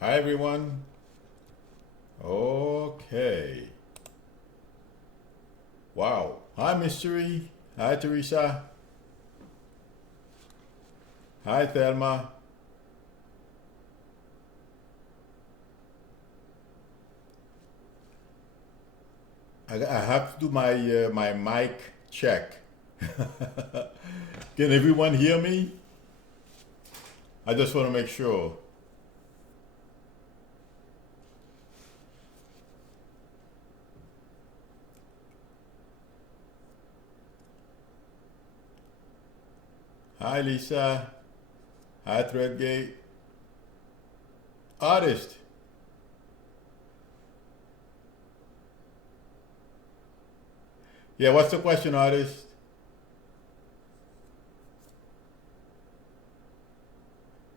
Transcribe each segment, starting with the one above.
Hi, everyone. Okay. Wow. Hi, Mystery. Hi, Teresa. Hi, Thelma. I have to do my mic check. Can everyone hear me? I just want to make sure. Hi, Lisa. Hi, Threadgate. Artist. Yeah, what's the question, artist?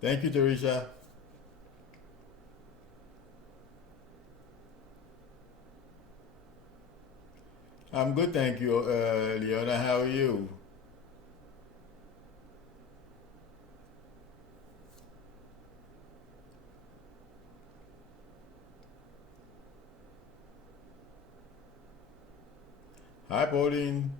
Thank you, Teresa. I'm good, thank you, Leona. How are you? Hi, Pauline.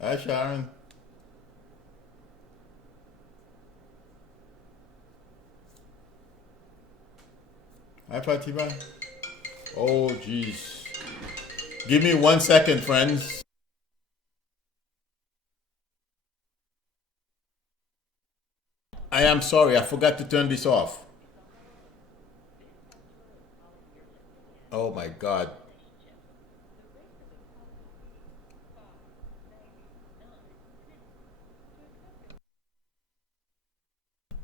Hi, Sharon. Hi, Fatima. Oh, jeez. Give me 1 second, friends. I am sorry, I forgot to turn this off. Oh my God.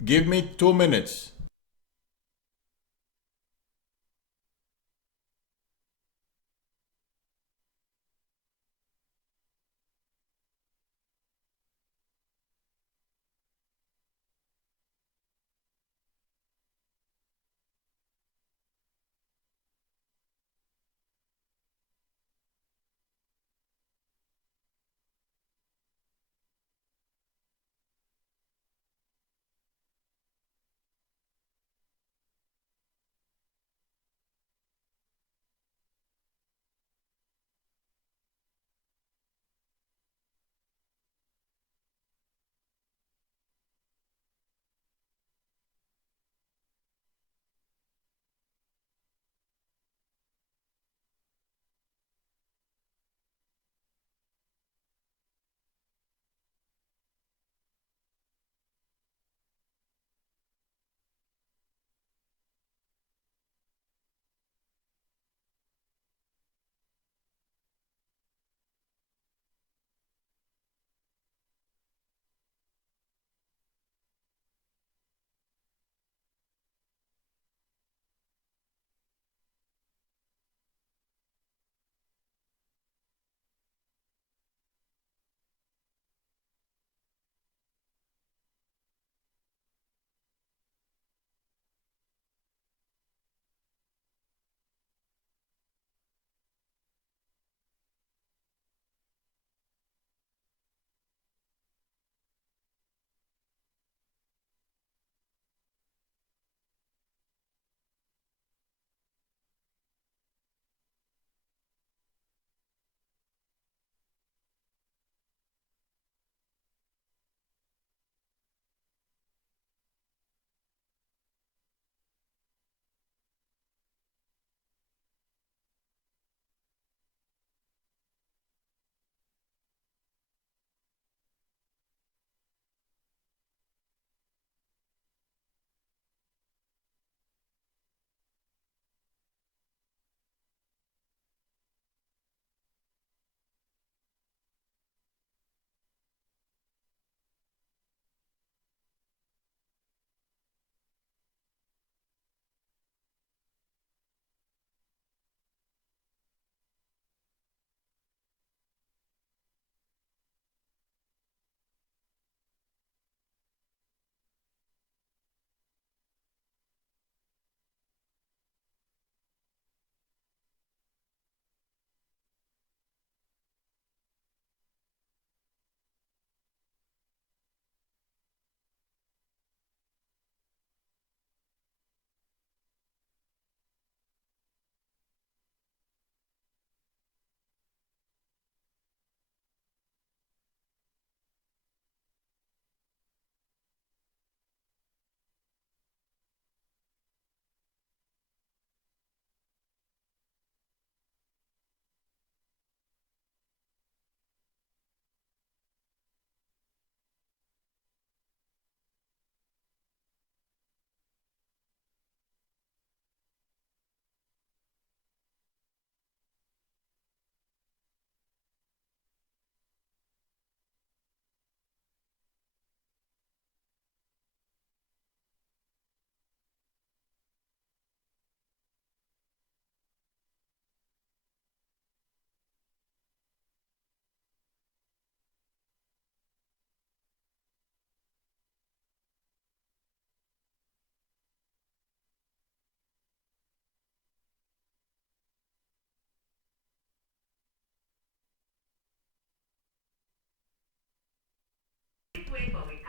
Give me 2 minutes.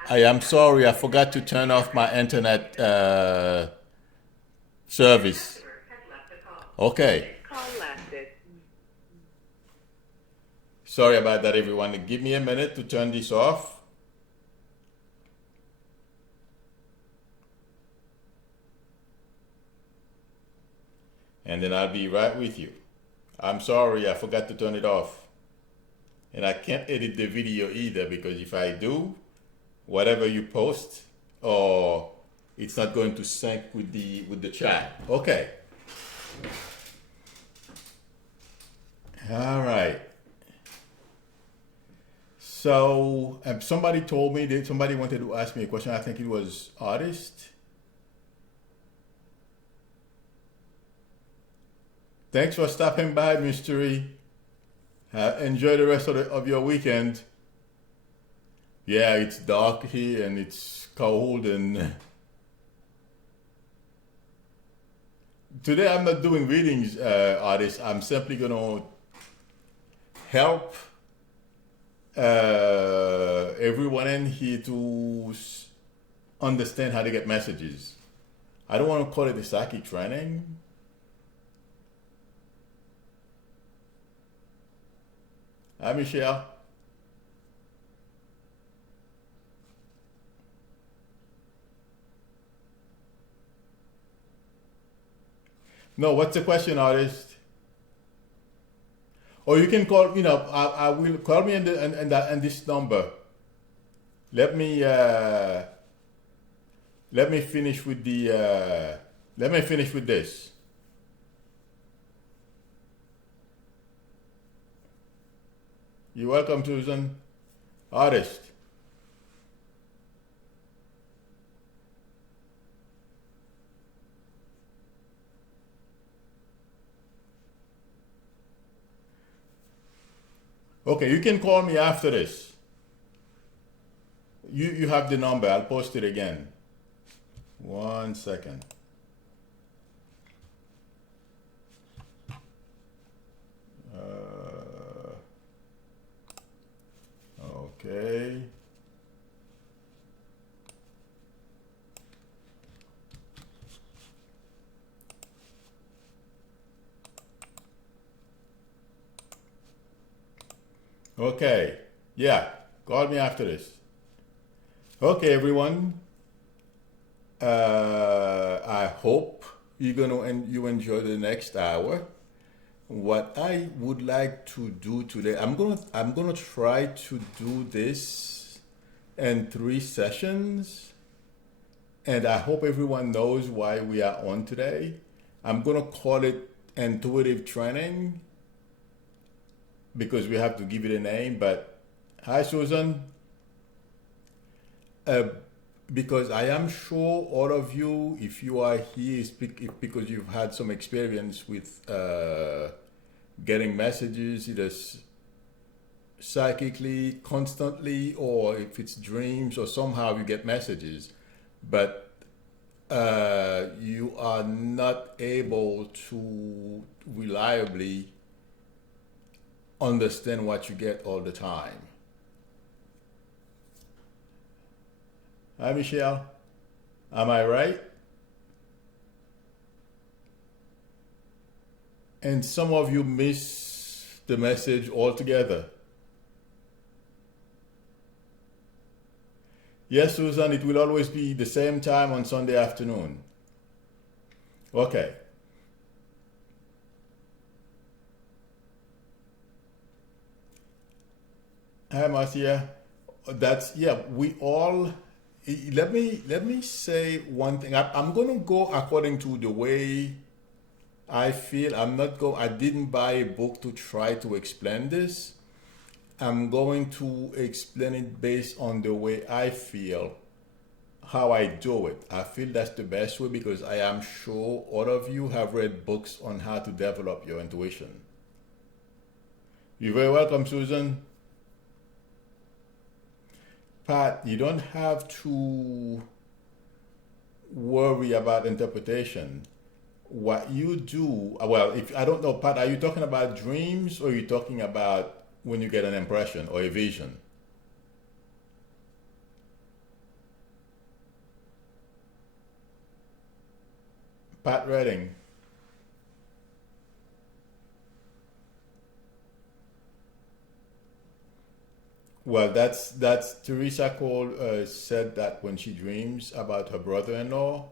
I am sorry, I forgot to turn off my internet service. Okay. Sorry about that, everyone. Give me a minute to turn this off. And then I'll be right with you. I'm sorry, I forgot to turn it off. And I can't edit the video either, because if I do, whatever you post, or it's not going to sync with the chat. Okay. All right. So somebody told me that somebody wanted to ask me a question. I think it was artist. Thanks for stopping by, Mystery. Enjoy the rest of your weekend. Yeah, it's dark here and it's cold, and today I'm not doing readings, artists. I'm simply gonna help everyone in here to understand how to get messages. I don't want to call it a psychic training. Hi, Michelle. No, what's the question, artist? Or you can call, I will call me and this number. Let me finish with let me finish with this. You're welcome, Susan. Artist. Okay, you can call me after this. You have the number. I'll post it again. 1 second. Okay. Okay. Yeah. Call me after this. Okay, everyone. I hope you enjoy the next hour. What I would like to do today, I'm gonna try to do this in 3 sessions, and I hope everyone knows why we are on today. I'm gonna call it intuitive training because we have to give it a name. But hi, Susan. Because I am sure all of you, if you are here, because you've had some experience with getting messages either psychically, constantly, or if it's dreams, or somehow you get messages, but you are not able to reliably understand what you get all the time. Hi, Michelle. Am I right? And some of you miss the message altogether. Yes, Susan, it will always be the same time on Sunday afternoon. Okay. Hi, Marcia. We all, let me say one thing. I'm going to go according to the way I feel. I didn't buy a book to try to explain this. I'm going to explain it based on the way I feel, how I do it. I feel that's the best way, because I am sure all of you have read books on how to develop your intuition. You're very welcome, Susan. Pat, you don't have to worry about interpretation. What you do, well, if I don't know, Pat, are you talking about dreams, or are you talking about when you get an impression or a vision? Pat Redding. Well, that's Teresa Cole said that when she dreams about her brother-in-law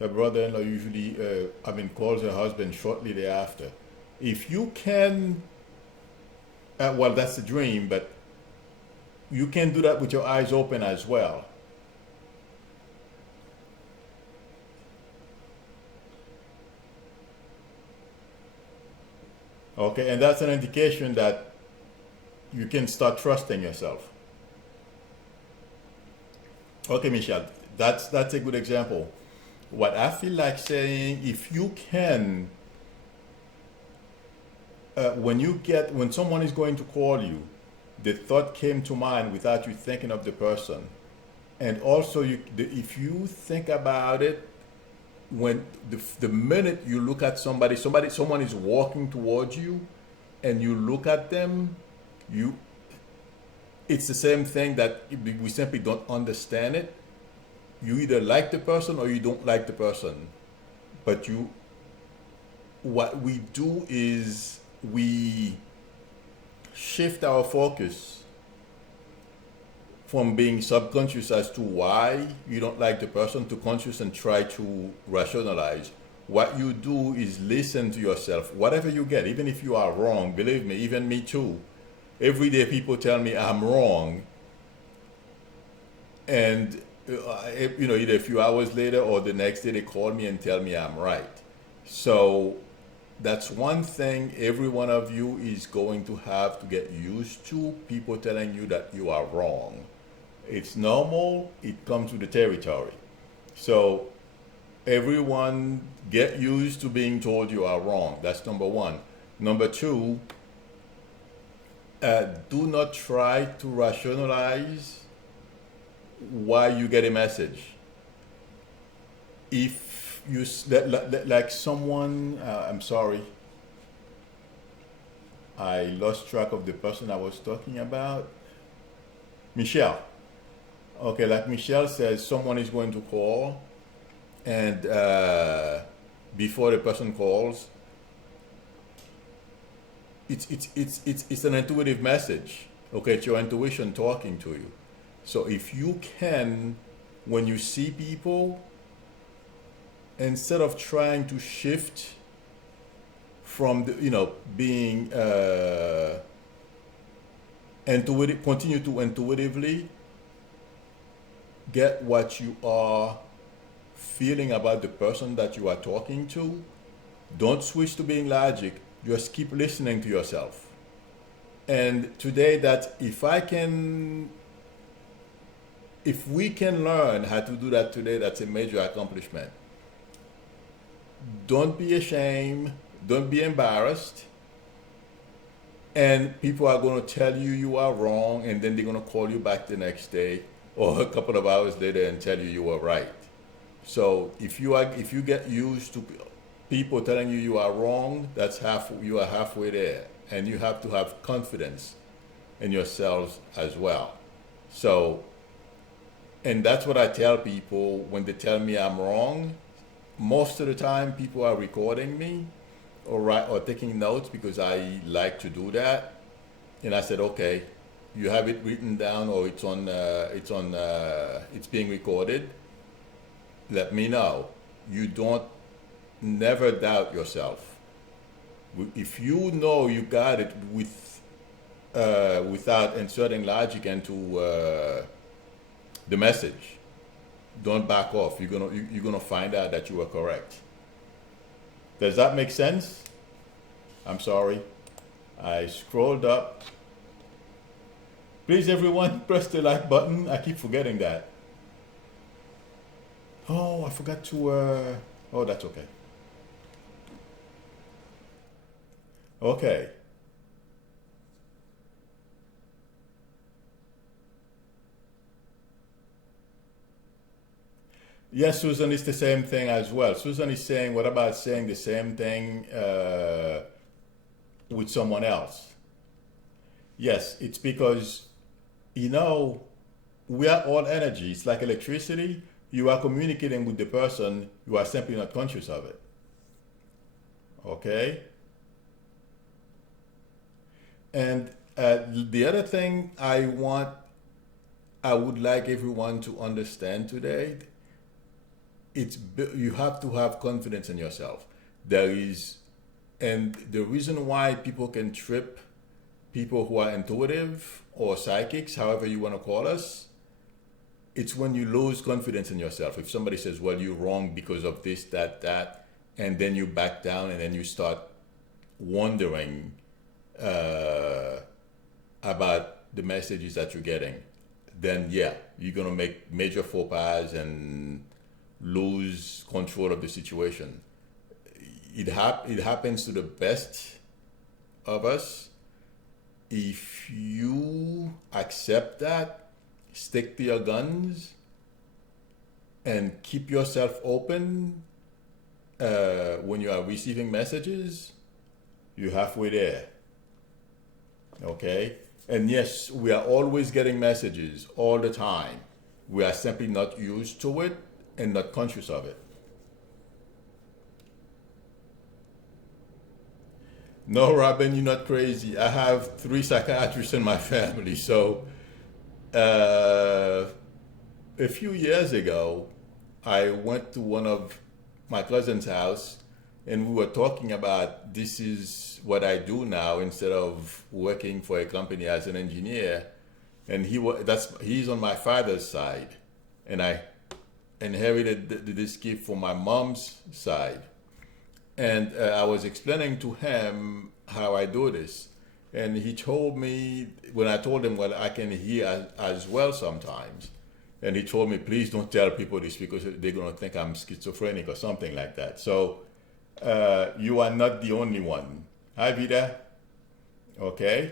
usually, calls her husband shortly thereafter. If you can, well, that's the dream, but you can do that with your eyes open as well. Okay, and that's an indication that you can start trusting yourself. Okay, Michelle, that's a good example. What I feel like saying, if you can, when someone is going to call you, the thought came to mind without you thinking of the person, and also if you think about it, when the minute you look at someone is walking towards you, and you look at them, you it's the same thing that we simply don't understand it. You either like the person or you don't like the person, but what we do is we shift our focus from being subconscious as to why you don't like the person to conscious and try to rationalize. What you do is listen to yourself. Whatever you get, even if you are wrong, believe me, even me too. Every day people tell me I'm wrong, and either a few hours later or the next day they call me and tell me I'm right. So that's one thing every one of you is going to have to get used to, people telling you that you are wrong. It's normal, it comes with the territory. So everyone get used to being told you are wrong. That's number one. Number two, do not try to rationalize why you get a message. If you, like someone, I'm sorry, I lost track of the person I was talking about. Michelle. Okay, like Michelle says, someone is going to call, and before the person calls, it's an intuitive message. Okay, it's your intuition talking to you. So if you can, when you see people, instead of trying to shift from being intuitive, continue to intuitively get what you are feeling about the person that you are talking to. Don't switch to being logic. Just keep listening to yourself. And today, that if we can learn how to do that today, that's a major accomplishment. Don't be ashamed. Don't be embarrassed. And people are going to tell you you are wrong, and then they're going to call you back the next day or a couple of hours later and tell you you were right. So if you get used to people telling you you are wrong, you are halfway there, and you have to have confidence in yourselves as well. So, and that's what I tell people when they tell me I'm wrong. Most of the time, people are recording me or taking notes because I like to do that. And I said, okay, you have it written down or it's being recorded. Let me know. You don't never doubt yourself. If you know you got it without inserting logic into the message, don't back off. You're gonna find out that you were correct. Does that make sense? I'm sorry. I scrolled up. Please, everyone, press the like button. I keep forgetting that. Oh, I forgot to. Oh, that's okay. Okay. Yes, Susan, is the same thing as well. Susan is saying, what about saying the same thing with someone else? Yes, it's because, we are all energy. It's like electricity. You are communicating with the person, you are simply not conscious of it. Okay? And the other thing I would like everyone to understand today, you have to have confidence in yourself. And the reason why people can trip people who are intuitive or psychics, however you want to call us, it's when you lose confidence in yourself. If somebody says, well, you're wrong because of this, that, and then you back down and then you start wondering about the messages that you're getting, then yeah, you're going to make major faux pas and lose control of the situation. It happens to the best of us. If you accept that, stick to your guns, and keep yourself open when you are receiving messages, you're halfway there. Okay? And yes, we are always getting messages all the time. We are simply not used to it and not conscious of it. No, Robin, you're not crazy. I have 3 psychiatrists in my family. So, a few years ago, I went to one of my cousin's house and we were talking about this is what I do now instead of working for a company as an engineer. And he's on my father's side. And I inherited this gift from my mom's side. And I was explaining to him how I do this. And he told me, when I told him, well, I can hear as well sometimes. And he told me, please don't tell people this because they're going to think I'm schizophrenic or something like that. So you are not the only one. Hi, Vida. Okay.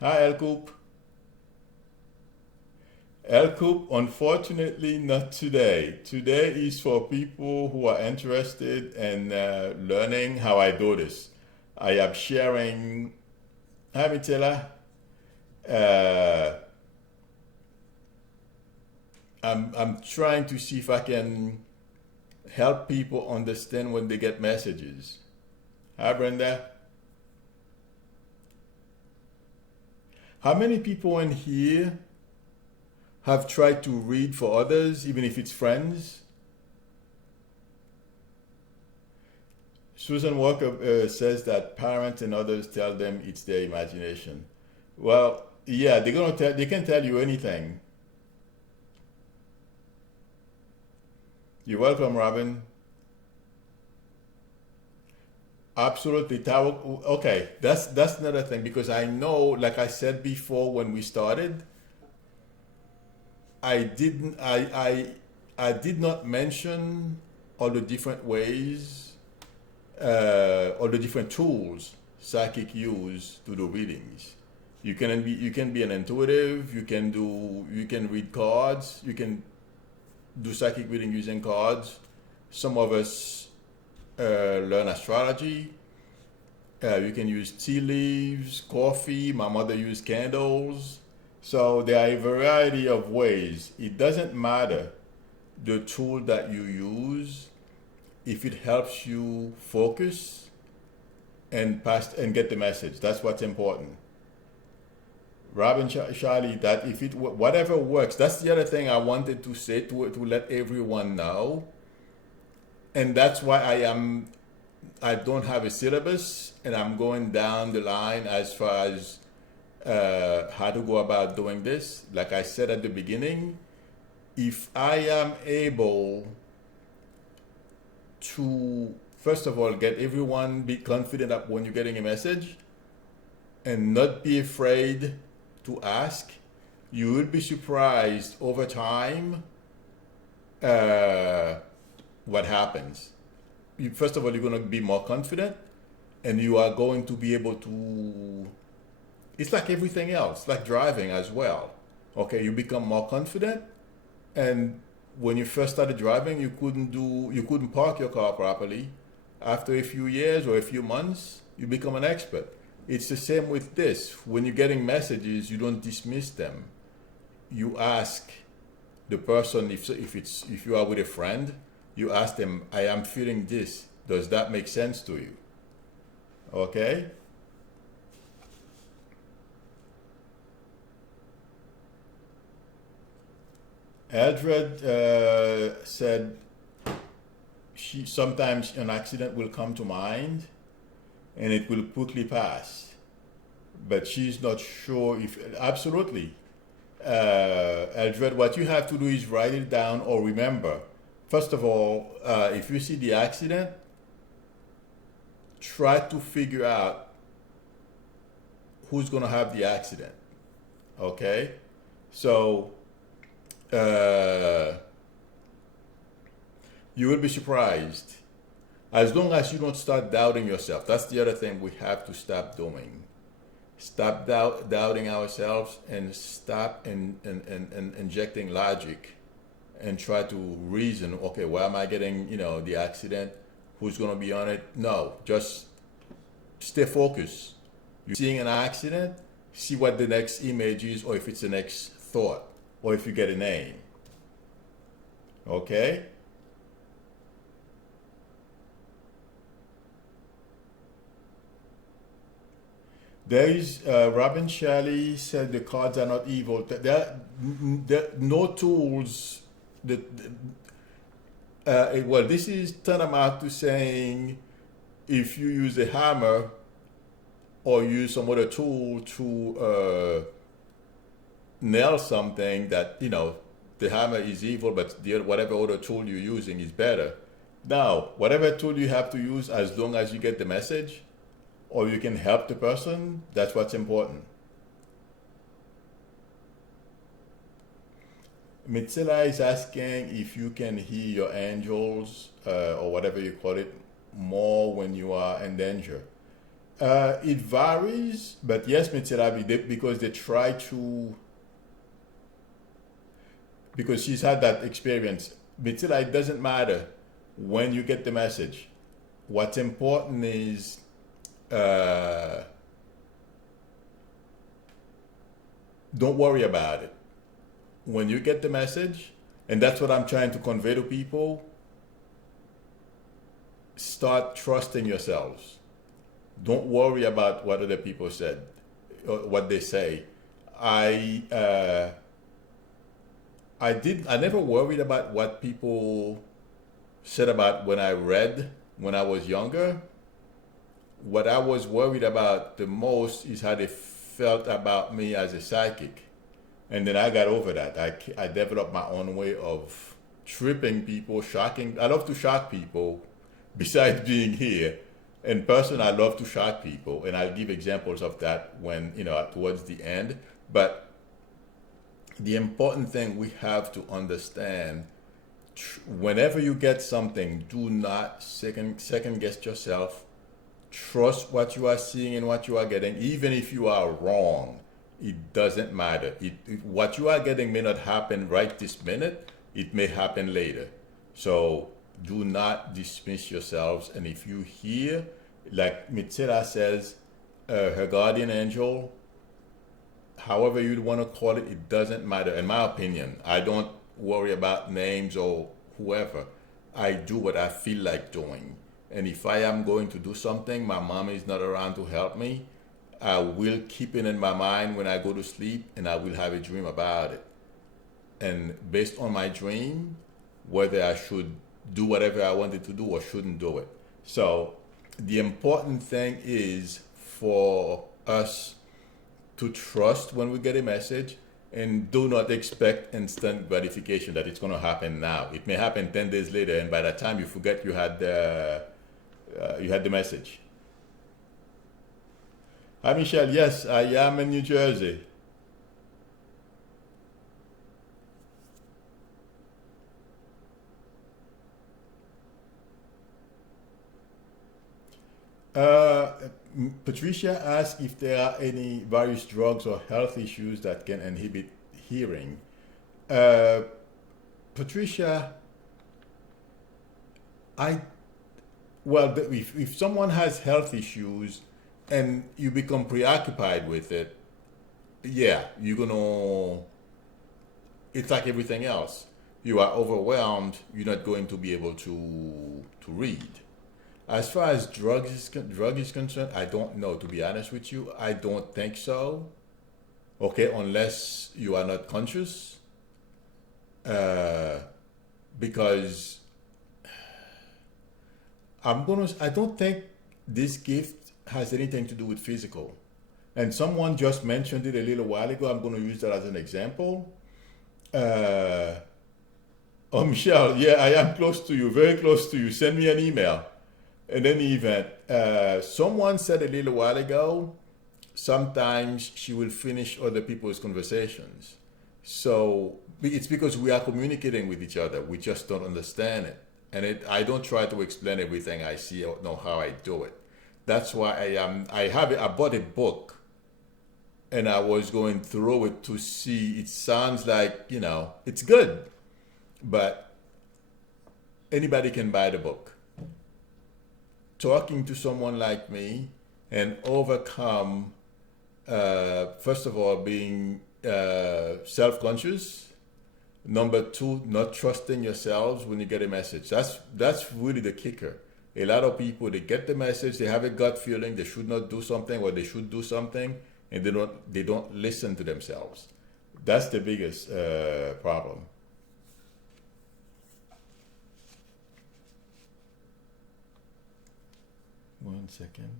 Hi, El Coop. El Coop, unfortunately, not today. Today is for people who are interested in learning how I do this. I am sharing, hi, Mitela. I'm trying to see if I can help people understand when they get messages. Hi, Brenda. How many people in here have tried to read for others, even if it's friends? Susan Walker says that parents and others tell them it's their imagination. Well, yeah, they can tell you anything. You're welcome, Robin. Absolutely. Okay, that's another thing because I know, like I said before when we started, I did not mention all the different ways, all the different tools psychic use to do readings. You can be an intuitive. You can read cards. You can do psychic reading using cards. Some of us learn astrology. You can use tea leaves, coffee. My mother used candles. So there are a variety of ways. It doesn't matter the tool that you use if it helps you focus and get the message. That's what's important. Robin Charlie, that if whatever works, that's the other thing I wanted to say to let everyone know. And that's why I don't have a syllabus and I'm going down the line as far as how to go about doing this. Like I said at the beginning, if I am able to, first of all, get everyone be confident that when you're getting a message and not be afraid to ask, you will be surprised over time what happens. First of all, you're going to be more confident and you are going to be able to, it's like everything else, like driving as well. Okay, you become more confident, and when you first started driving, you couldn't park your car properly. After a few years or a few months, you become an expert. It's the same with this. When you're getting messages, you don't dismiss them. You ask, the person, if you are with a friend, you ask them, I am feeling this. Does that make sense to you? Okay? Eldred said she sometimes an accident will come to mind and it will quickly pass, but she's not sure if absolutely. Eldred, what you have to do is write it down or remember. First of all, if you see the accident, try to figure out who's going to have the accident. Okay? So, you will be surprised. As long as you don't start doubting yourself, that's the other thing we have to stop doing. Stop doubting ourselves and stop injecting logic and try to reason, okay, why am I getting, the accident? Who's going to be on it? No, just stay focused. You're seeing an accident, see what the next image is, or if it's the next thought, or if you get a name. Okay? There is, Robin Shelley said the cards are not evil. There are no tools that, well, this is tantamount to saying if you use a hammer or use some other tool to nail something that, the hammer is evil, but whatever other tool you're using is better. Now, whatever tool you have to use, as long as you get the message, or you can help the person, that's what's important. Mitsila is asking if you can hear your angels, or whatever you call it, more when you are in danger. It varies, but yes, Mitsila, because they try to, because she's had that experience. Mitsila, it doesn't matter when you get the message. What's important is don't worry about it. When you get the message, and that's what I'm trying to convey to people, start trusting yourselves. Don't worry about what other people said, or what they say. I never worried about what people said about when I read when I was younger. What I was worried about the most is how they felt about me as a psychic. And then I got over that. I developed my own way of tripping people, shocking. I love to shock people besides being here. In person, I love to shock people. And I'll give examples of that when, towards the end. But the important thing we have to understand, whenever you get something, do not second guess yourself. Trust what you are seeing and what you are getting, even if you are wrong. It doesn't matter. What you are getting may not happen right this minute. It may happen later. So do not dismiss yourselves. And if you hear, like Mitsira says, her guardian angel, however you'd want to call it, it doesn't matter. In my opinion, I don't worry about names or whoever. I do what I feel like doing. And if I am going to do something, my mom is not around to help me, I will keep it in my mind when I go to sleep, and I will have a dream about it. And based on my dream, whether I should do whatever I wanted to do or shouldn't do it. So the important thing is for us to trust when we get a message, and do not expect instant gratification that it's going to happen now. It may happen 10 days later, and by the time you forget you had the message. Hi, Michelle. Yes, I am in New Jersey. Patricia asked if there are any various drugs or health issues that can inhibit hearing. Uh, Patricia, I well, if someone has health issues and you become preoccupied with it, yeah, you're gonna it's like everything else. You are overwhelmed, you're not going to be able to read. As far as drug is concerned, I don't know. To be honest with you, I don't think so. Okay, unless you are not conscious, uh, because I don't think this gift has anything to do with physical. And someone just mentioned it a little while ago. I'm gonna use that as an example. Uh, oh, Michelle, yeah, I am close to you, very close to you. Send me an email. In any event, someone said a little while ago, sometimes she will finish other people's conversations. So it's because we are communicating with each other. We just don't understand it. And I don't try to explain everything I see or know how I do it. That's why I bought a book and I was going through it to see. It sounds like, it's good, but anybody can buy the book. Talking to someone like me and overcome, first of all, being self-conscious. Number two, not trusting yourselves when you get a message. That's really the kicker. A lot of people, they get the message, they have a gut feeling they should not do something or they should do something, and they don't listen to themselves. That's the biggest problem. One second.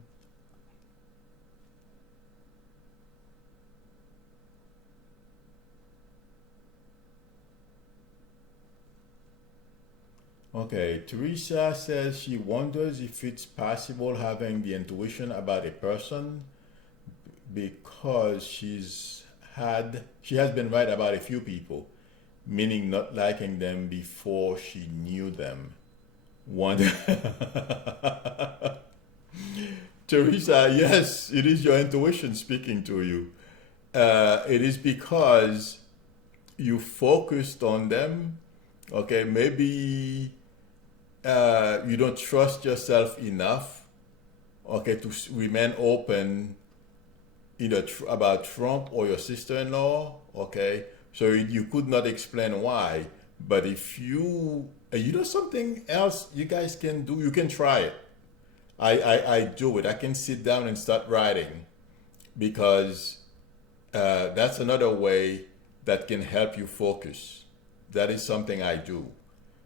Okay, Teresa says she wonders if it's possible having the intuition about a person because she has been right about a few people, meaning not liking them before she knew them. One Teresa, yes, it is your intuition speaking to you. It is because you focused on them. Okay, maybe you don't trust yourself enough. Okay, to remain open either about Trump or your sister-in-law. Okay, so you could not explain why. But if you know something else you guys can do, you can try it. I do it. I can sit down and start writing because that's another way that can help you focus. That is something I do.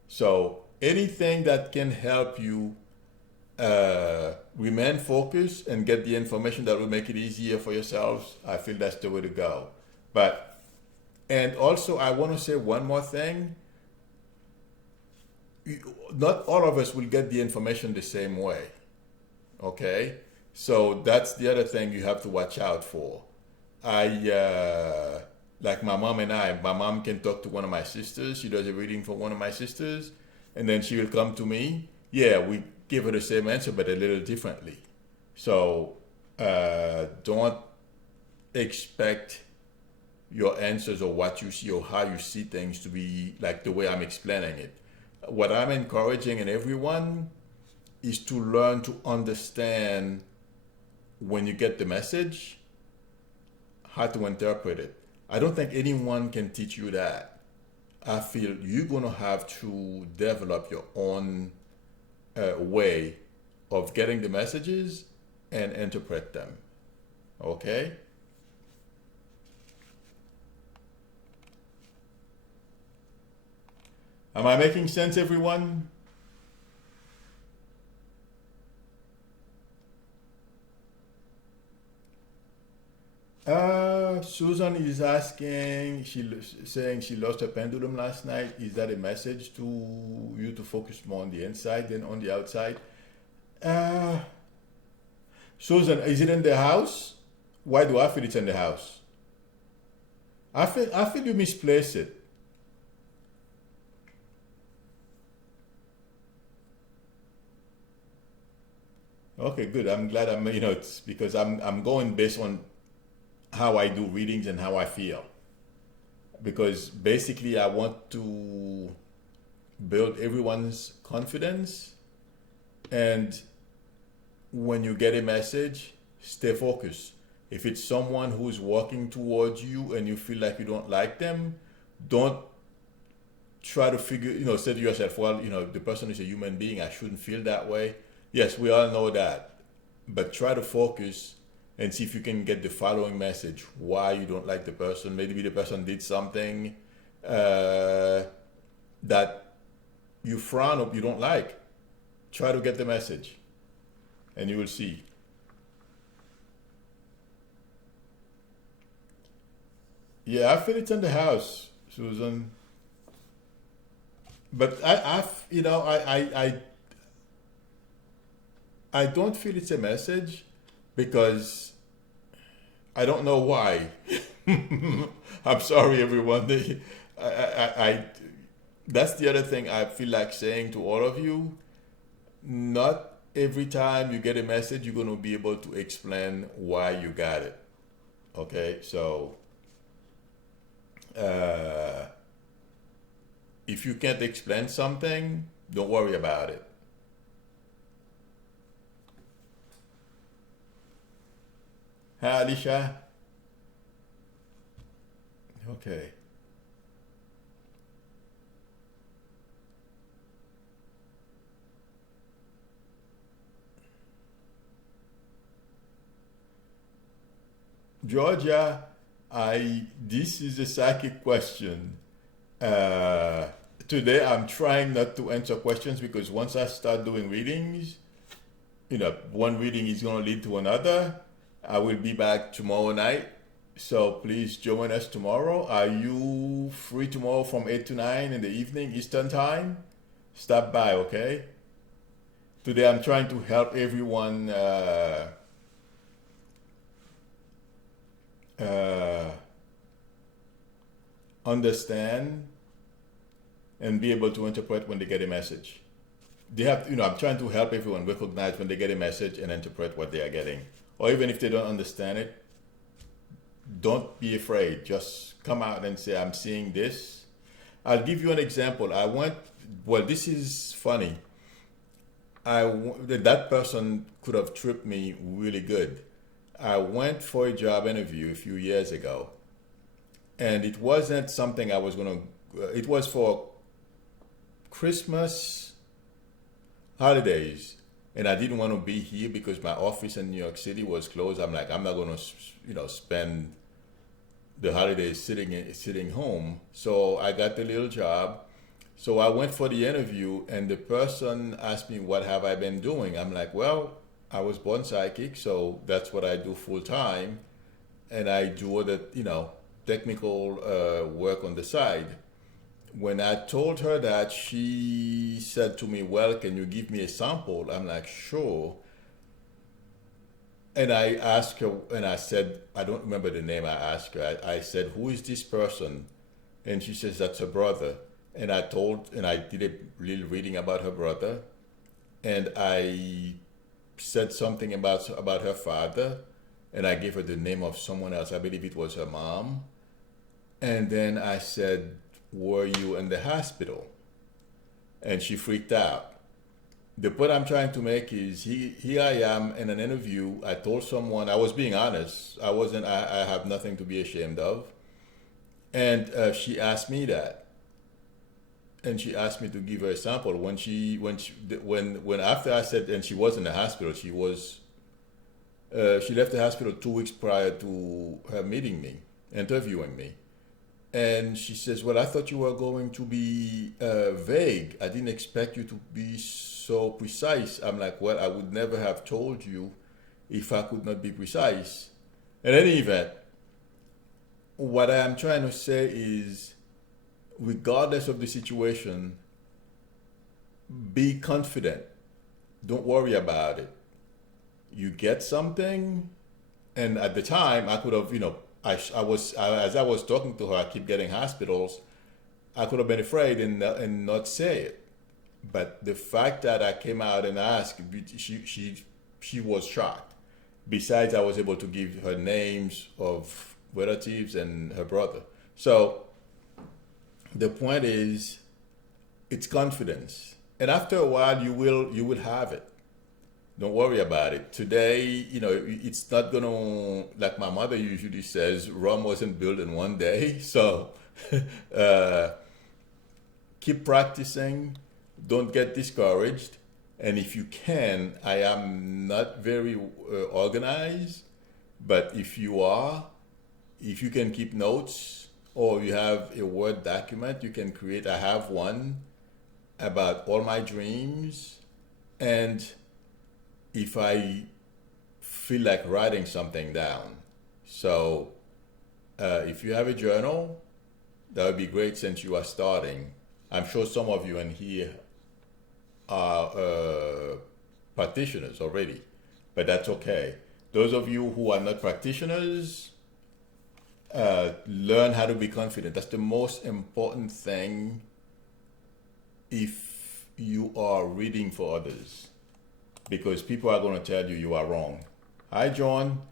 So anything that can help you remain focused and get the information that will make it easier for yourselves, I feel that's the way to go. And also I want to say one more thing. Not all of us will get the information the same way. Okay, so that's the other thing you have to watch out for. Like my mom and my mom can talk to one of my sisters. She does a reading for one of my sisters, and then she will come to me. Yeah, we give her the same answer, but a little differently. So don't expect your answers or what you see or how you see things to be like the way I'm explaining it. What I'm encouraging in everyone is to learn to understand when you get the message, how to interpret it. I don't think anyone can teach you that. I feel you're going to have to develop your own way of getting the messages and interpret them. Okay? Am I making sense, everyone? Susan is asking, saying she lost her pendulum last night. Is that a message to you to focus more on the inside than on the outside? Uh, Susan, is it in the house? Why do I feel it's in the house? I feel you misplace it. Okay, good. I'm glad it's because I'm going based on how I do readings and how I feel. Because basically I want to build everyone's confidence, and when you get a message, stay focused. If it's someone who's walking towards you and you feel like you don't like them, Don't try to figure, say to yourself, well, the person is a human being. I shouldn't feel that way. Yes, we all know that. But try to focus and see if you can get the following message why you don't like the person. Maybe the person did something that you frown up, you don't like. Try to get the message, and you will see. Yeah, I feel it's in the house, Susan. But I don't feel it's a message because I don't know why. I'm sorry, everyone. That's the other thing I feel like saying to all of you. Not every time you get a message, you're going to be able to explain why you got it. Okay, so uh, if you can't explain something, don't worry about it. Hi, Alicia. Okay. Georgia, this is a psychic question. Uh, Today I'm trying not to answer questions because once I start doing readings, one reading is going to lead to another. I will be back tomorrow night. So please join us tomorrow. Are you free tomorrow from 8 to 9 in the evening Eastern Time? Stop by, okay? Today I'm trying to help everyone uh, understand and be able to interpret when they get a message. I'm trying to help everyone recognize when they get a message and interpret what they are getting. Or even if they don't understand it, don't be afraid. Just come out and say, I'm seeing this. I'll give you an example. This is funny. That person could have tripped me really good. I went for a job interview a few years ago, and it wasn't something I was going to, it was for Christmas holidays, and I didn't want to be here because my office in New York City was closed. I'm like, I'm not going to, spend the holidays sitting home. So I got the little job. So I went for the interview, and the person asked me, "What have I been doing?" I'm like, "Well, I was born psychic, so that's what I do full time, and I do other, technical work on the side." When I told her that, she said to me, "Well, can you give me a sample?" I'm like, "Sure." And I asked her, and I said, I don't remember the name I asked her. I said, "Who is this person?" And she says, "That's her brother." And I did a little reading about her brother. And I said something about her father. And I gave her the name of someone else. I believe it was her mom. And then I said, "Were you in the hospital?" And she freaked out. The point I'm trying to make is here I am in an interview. I told someone, I was being honest. I have nothing to be ashamed of. And she asked me that. And she asked me to give her a sample. When after I said, and she was in the hospital, she left the hospital 2 weeks prior to her meeting me, interviewing me. And she says, "Well, I thought you were going to be vague. I didn't expect you to be so precise." I'm like, "Well, I would never have told you if I could not be precise." In any event, what I am trying to say is, regardless of the situation, be confident. Don't worry about it. You get something, and at the time, I could have, as I was talking to her, I keep getting hospitals. I could have been afraid and not say it. But the fact that I came out and asked, she was shocked. Besides, I was able to give her names of relatives and her brother. So the point is, it's confidence, and after a while, you will have it. Don't worry about it. Today, it's not gonna, like my mother usually says, Rome wasn't built in one day. So uh, keep practicing. Don't get discouraged. And if you can, I am not very organized, but if you are, if you can keep notes or you have a Word document, you can create. I have one about all my dreams. And if I feel like writing something down, so if you have a journal, that would be great since you are starting. I'm sure some of you in here are practitioners already, but that's okay. Those of you who are not practitioners, learn how to be confident. That's the most important thing if you are reading for others, because people are going to tell you you are wrong. Hi, John.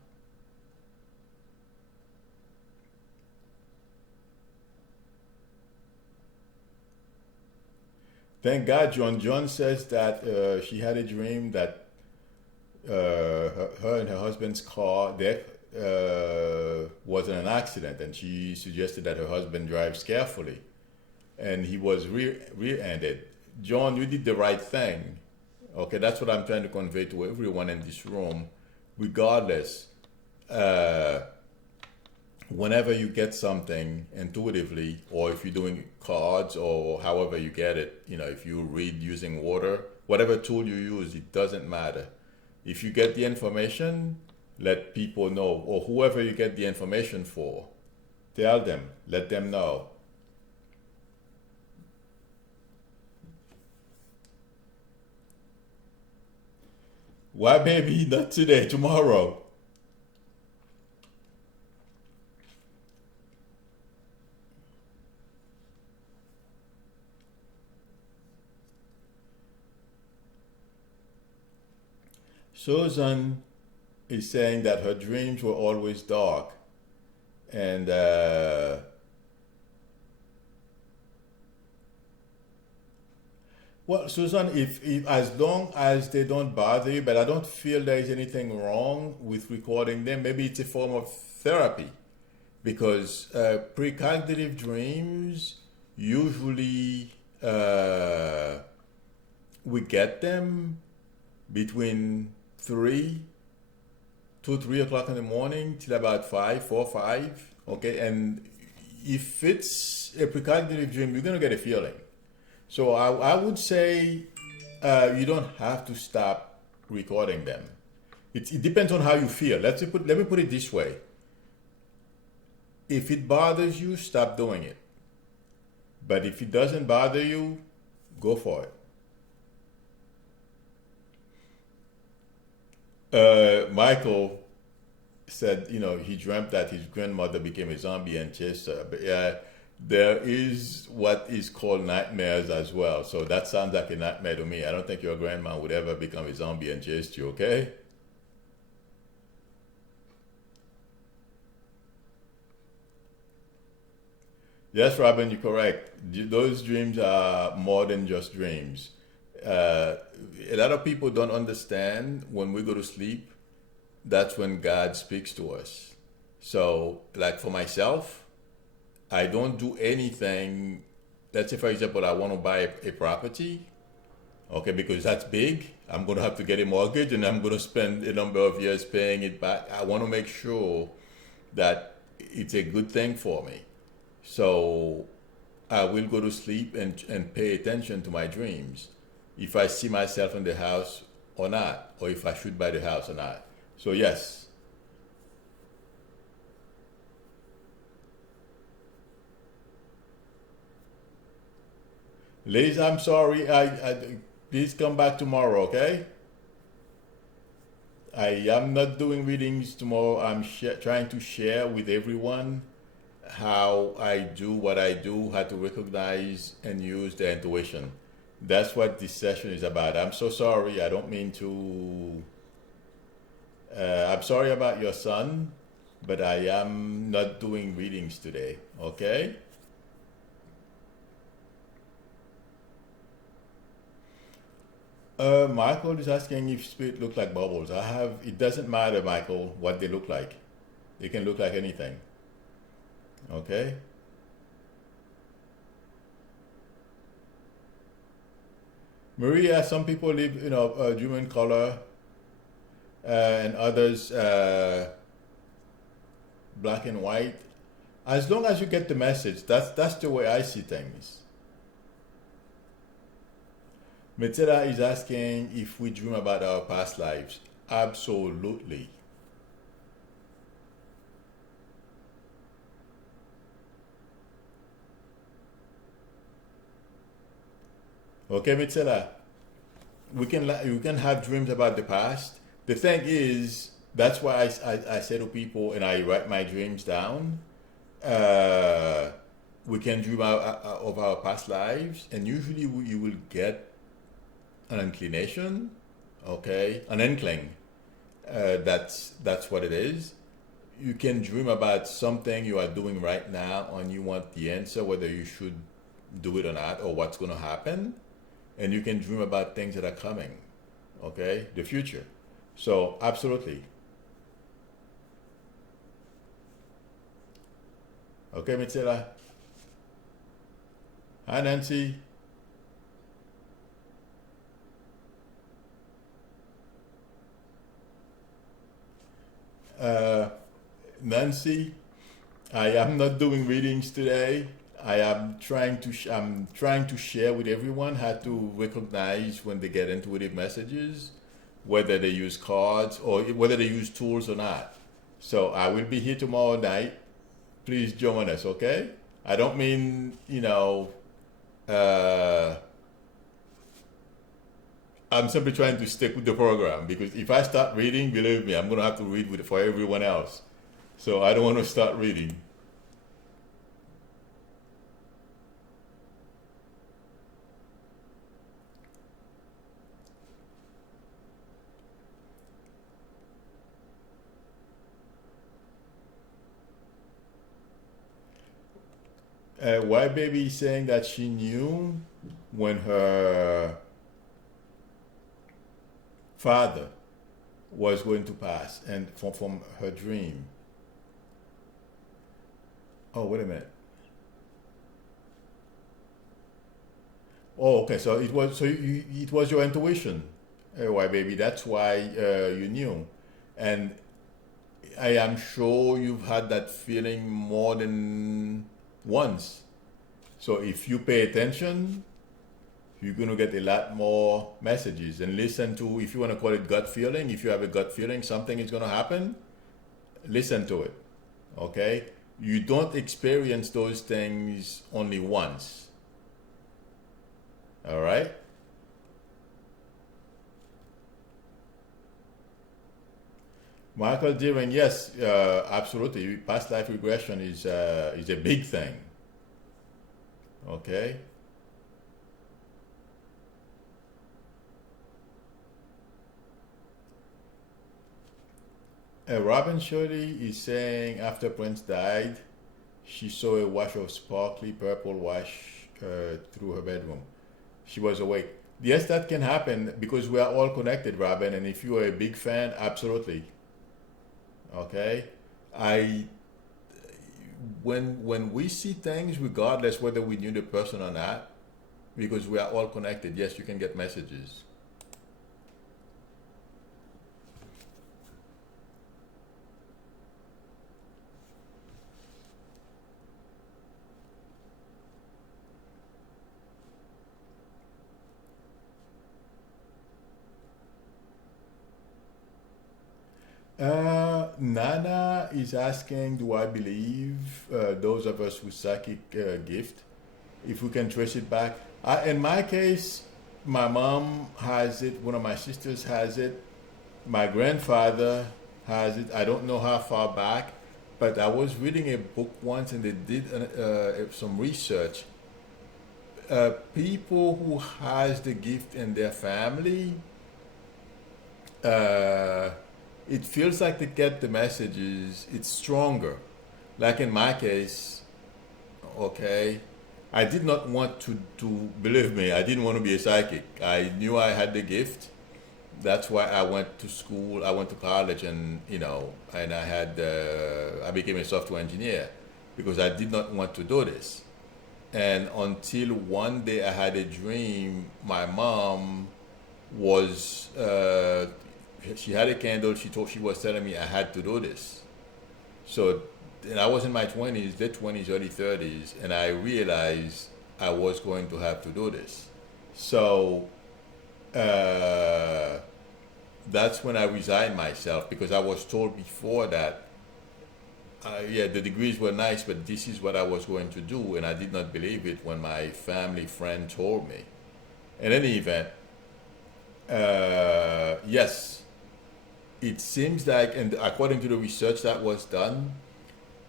Thank God, John. John says that she had a dream that her and her husband's car was in an accident, and she suggested that her husband drives carefully, and he was rear-ended. John, you did the right thing. Okay, that's what I'm trying to convey to everyone in this room, regardless. Uh, Whenever you get something intuitively, or if you're doing cards or however you get it, if you read using water, whatever tool you use, it doesn't matter. If you get the information, let people know, or whoever you get the information for, tell them, let them know. Why, baby? Not today, tomorrow. Susan is saying that her dreams were always dark. And well, Susan, if as long as they don't bother you, but I don't feel there is anything wrong with recording them. Maybe it's a form of therapy, because precognitive dreams usually we get them between 3 to 3 o'clock in the morning till about 5, 4, 5. Okay, and if it's a precognitive dream, you're gonna get a feeling. So I would say you don't have to stop recording them. It depends on how you feel. Let me put it this way. If it bothers you, stop doing it. But if it doesn't bother you, go for it. Michael said, he dreamt that his grandmother became a zombie and chased her. But yeah, there is what is called nightmares as well. So that sounds like a nightmare to me. I don't think your grandma would ever become a zombie and chase you, okay? Yes, Robin, you're correct. Those dreams are more than just dreams. Uh, a lot of people don't understand when we go to sleep, that's when God speaks to us. So, like for myself, I don't do anything. Let's say, for example, I want to buy a property, okay, because that's big. I'm going to have to get a mortgage and I'm going to spend a number of years paying it back. I want to make sure that it's a good thing for me. So I will go to sleep and pay attention to my dreams. If I see myself in the house or not, or if I should buy the house or not. So, yes. Liz, I'm sorry. Please come back tomorrow, okay? I am not doing readings tomorrow. I'm trying to share with everyone how I do what I do, how to recognize and use the intuition. That's what this session is about. I'm so sorry. I don't mean to. I'm sorry about your son, but I am not doing readings today, okay? Michael is asking if spirit look like bubbles. It doesn't matter, Michael, what they look like. They can look like anything, okay? Maria, some people live, dream in color, and others black and white. As long as you get the message, that's the way I see things. Metera is asking if we dream about our past lives. Absolutely. Okay, Metera, we can have dreams about the past. The thing is, that's why I say to people, and I write my dreams down. Uh, we can dream of our past lives, and usually you will get an inclination, okay, an inkling. That's what it is. You can dream about something you are doing right now, and you want the answer whether you should do it or not, or what's going to happen. And you can dream about things that are coming, okay, the future. So absolutely. Okay, Mitsela. Hi, Nancy. Uh, Nancy, I am not doing readings today. I'm trying to share with everyone how to recognize when they get intuitive messages, whether they use cards or whether they use tools or not. So I will be here tomorrow night. Please join us, okay? I don't mean, uh, I'm simply trying to stick with the program because if I start reading, believe me, I'm going to have to read with for everyone else. So I don't want to start reading. White baby is saying that she knew when her father was going to pass and from her dream. Oh, wait a minute. Oh, okay. So it was your intuition, white baby. That's why you knew, and I am sure you've had that feeling more than once. So if you pay attention, you're going to get a lot more messages and listen to, if you want to call it gut feeling, if you have a gut feeling something is going to happen, listen to it. Okay? You don't experience those things only once. All right? Michael Deering, yes, absolutely. Past life regression is a big thing. Okay? Robin Shirley is saying after Prince died, she saw a wash of sparkly purple wash through her bedroom. She was awake. Yes, that can happen because we are all connected, Robin. And if you are a big fan, absolutely. Okay, I when we see things, regardless whether we knew the person or not, because we are all connected. Yes, you can get messages. Nana is asking, do I believe those of us with psychic gift, if we can trace it back? In my case, my mom has it, one of my sisters has it, my grandfather has it. I don't know how far back, but I was reading a book once and they did some research. People who has the gift in their family, uh, it feels like they get the messages, it's stronger. Like in my case, okay, I did not want to believe me, I didn't want to be a psychic. I knew I had the gift. That's why I went to school, I went to college, and and I became a software engineer because I did not want to do this. And until one day I had a dream, my mom was, she had a candle. She was telling me I had to do this. So, and I was in my 20s, late 20s, early 30s, and I realized I was going to have to do this. So, uh, that's when I resigned myself because I was told before that, yeah, the degrees were nice, but this is what I was going to do, and I did not believe it when my family friend told me. In any event, yes, it seems like, and according to the research that was done,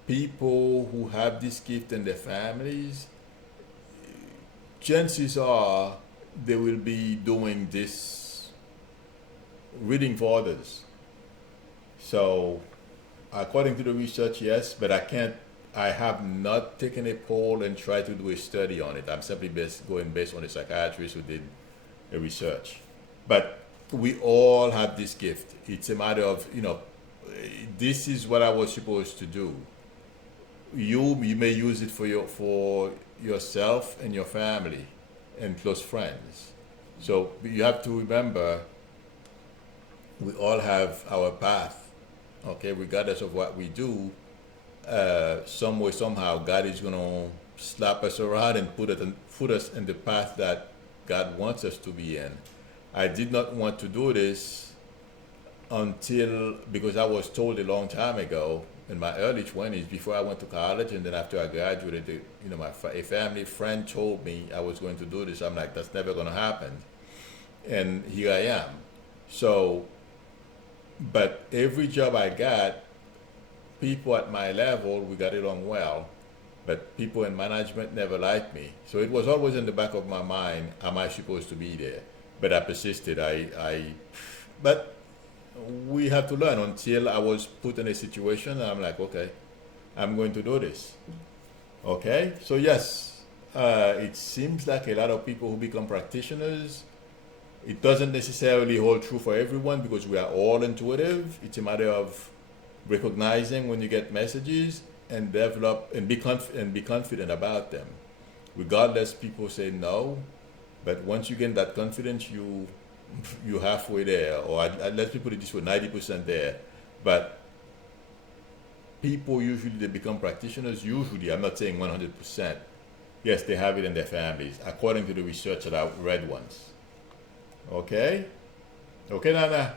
people who have this gift in their families, chances are they will be doing this reading for others. So, according to the research, yes, but I have not taken a poll and tried to do a study on it. I'm simply going based on a psychiatrist who did a research. But we all have this gift. It's a matter of, this is what I was supposed to do. You may use it for yourself and your family and close friends. So you have to remember we all have our path, okay, regardless of what we do. Some way, somehow, God is going to slap us around and put us in the path that God wants us to be in. I did not want to do this until, because I was told a long time ago in my early 20s, before I went to college, and then after I graduated, a family friend told me I was going to do this. I'm like, that's never going to happen. And here I am. So, but every job I got, people at my level, we got along well, but people in management never liked me. So it was always in the back of my mind, am I supposed to be there? But I persisted. But we have to learn until I was put in a situation and I'm like, okay, I'm going to do this. Okay? So yes, it seems like a lot of people who become practitioners, it doesn't necessarily hold true for everyone because we are all intuitive. It's a matter of recognizing when you get messages and develop and be confident about them. Regardless, people say no, but once you gain that confidence, you halfway there, or let's put it this way, 90% there. But people usually they become practitioners. Usually, I'm not saying 100%. Yes, they have it in their families, according to the research that I've read once. Okay, okay, Nana.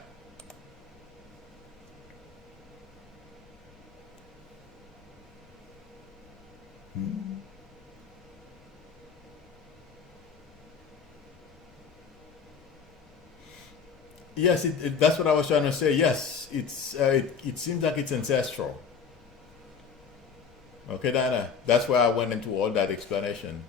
Yes, that's what I was trying to say. Yes, it seems like it's ancestral. Okay, Dana. That's why I went into all that explanation.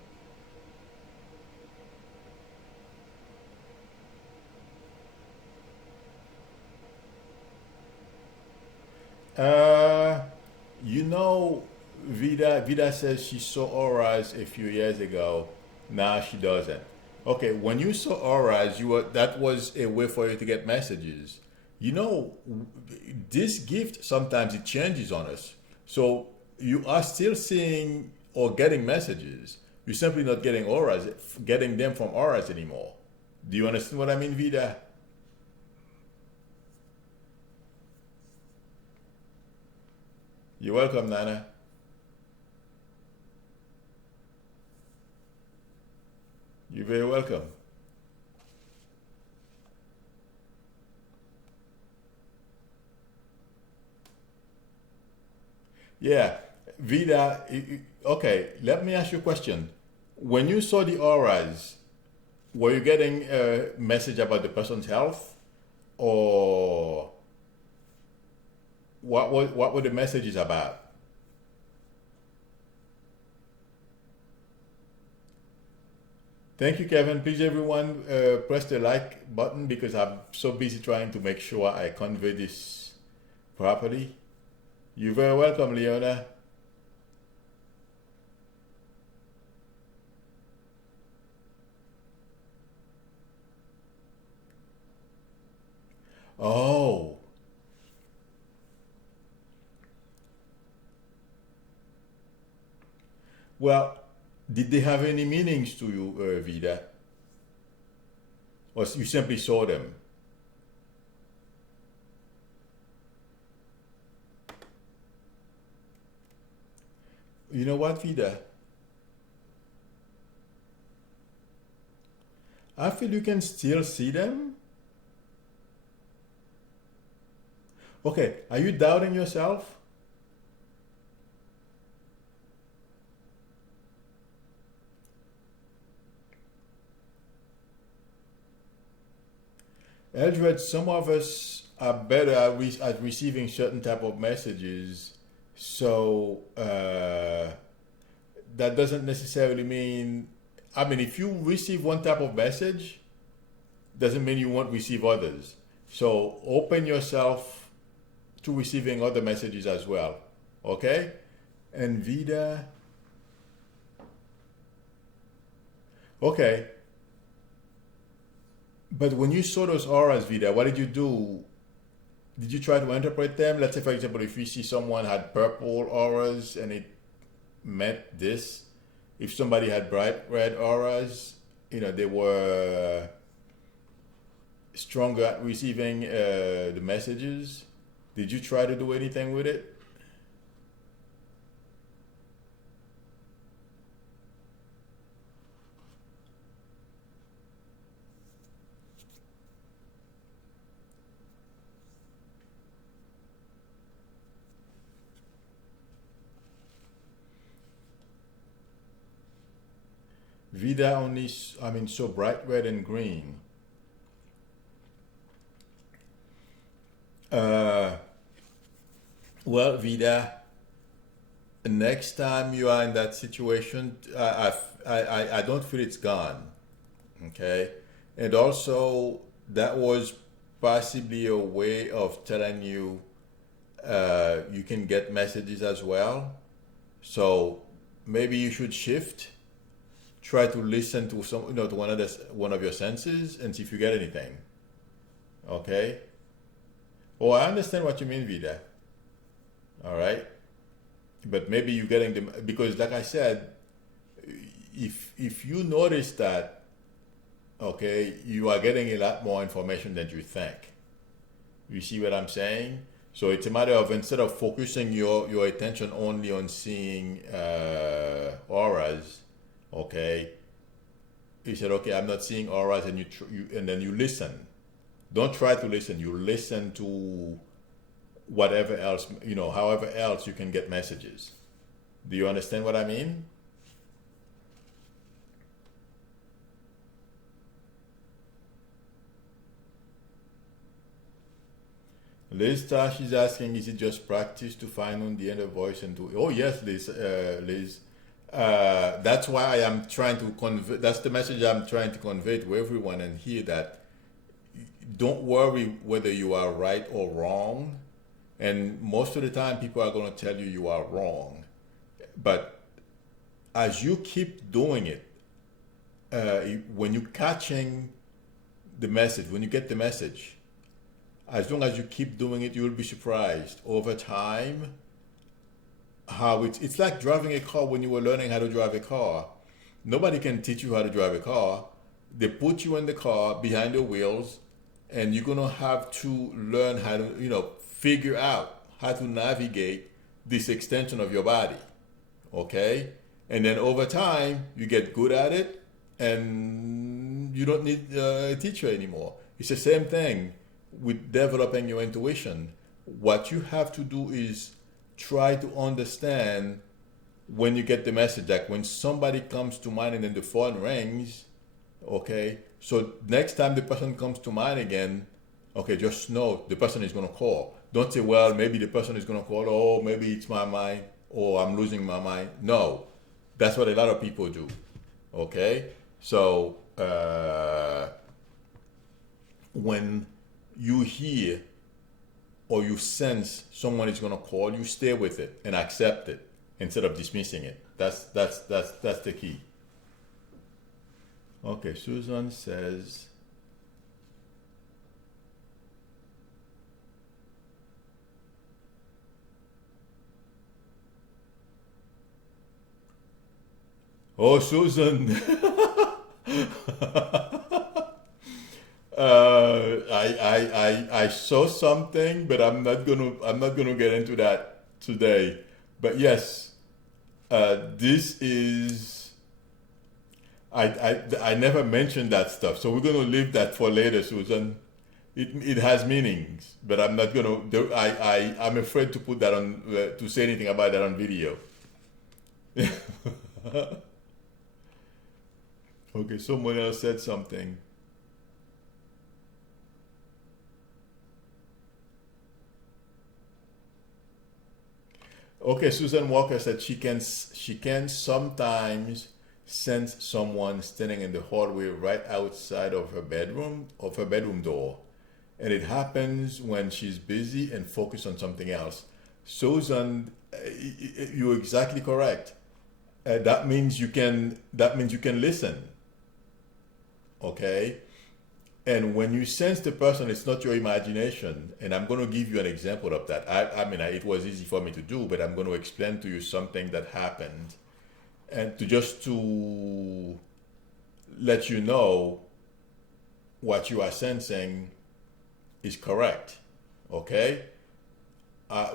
Uh, you know, Vida says she saw auras a few years ago. Now she doesn't. Okay, when you saw auras, that was a way for you to get messages. You know, this gift sometimes it changes on us. So you are still seeing or getting messages. You're simply not getting them from auras anymore. Do you understand what I mean, Vida? You're welcome, Nana. You're very welcome. Yeah, Vida. Okay, let me ask you a question. When you saw the auras, were you getting a message about the person's health, or what were the messages about? Thank you, Kevin. Please, everyone, press the like button because I'm so busy trying to make sure I convey this properly. You're very welcome, Leona. Oh, well. Did they have any meanings to you, Vida? Or you simply saw them? You know what, Vida? I feel you can still see them. Okay, are you doubting yourself? Eldred, some of us are better at receiving certain type of messages. So that doesn't necessarily mean, I mean, if you receive one type of message, doesn't mean you won't receive others. So open yourself to receiving other messages as well. Okay? And Vida. Okay. But when you saw those auras, Vida, what did you do? Did you try to interpret them? Let's say, for example, if you see someone had purple auras and it meant this. If somebody had bright red auras, they were stronger at receiving the messages. Did you try to do anything with it? Vida only, I mean, so bright red and green. Uh, well, Vida, next time you are in that situation, I don't feel it's gone. Okay? And also, that was possibly a way of telling you you can get messages as well. So maybe you should shift. Try to listen to to one of your senses and see if you get anything. Okay? Oh, I understand what you mean, Vida. All right, but maybe you're getting them because, like I said, if you notice that, okay, you are getting a lot more information than you think. You see what I'm saying? So it's a matter of instead of focusing your attention only on seeing auras, okay, you said, okay, I'm not seeing auras, and and then you listen. Don't try to listen. You listen to whatever else, however else you can get messages. Do you understand what I mean? Liz Tash is asking, is it just practice to find on the inner voice and do? Oh yes, Liz. That's why I am trying to convey. That's the message I'm trying to convey to everyone and hear that. Don't worry whether you are right or wrong, and most of the time people are going to tell you are wrong. But as you keep doing it, when you're catching the message, when you get the message, as long as you keep doing it, you'll be surprised over time how it's like driving a car. When you were learning how to drive a car, nobody can teach you how to drive a car. They put you in the car behind the wheels, and you're gonna have to learn how to figure out how to navigate this extension of your body. Okay, and then over time you get good at it, and you don't need a teacher anymore. It's the same thing with developing your intuition. What you have to do is try to understand when you get the message, like when somebody comes to mind and then the phone rings. Okay, so next time the person comes to mind again, okay, just know the person is going to call. Don't say, well, maybe the person is going to call, oh, maybe it's my mind, or I'm losing my mind. No, that's what a lot of people do. Okay, so when you hear or you sense someone is going to call, you stay with it and accept it instead of dismissing it. That's the key. Okay, Susan says, Oh, Susan. I saw something, but I'm not gonna get into that today. But yes, this is I never mentioned that stuff, so we're gonna leave that for later, Susan. It has meanings, but I'm not gonna. I'm afraid to put that on to say anything about that on video. Okay, someone else said something. Okay, Susan Walker said she can sometimes sense someone standing in the hallway right outside of her bedroom door, and it happens when she's busy and focused on something else. Susan, you're exactly correct. That means you can listen. Okay, and when you sense the person, it's not your imagination. And I'm going to give you an example of that. It was easy for me to do, but I'm going to explain to you something that happened, and to let you know what you are sensing is correct. Okay, uh,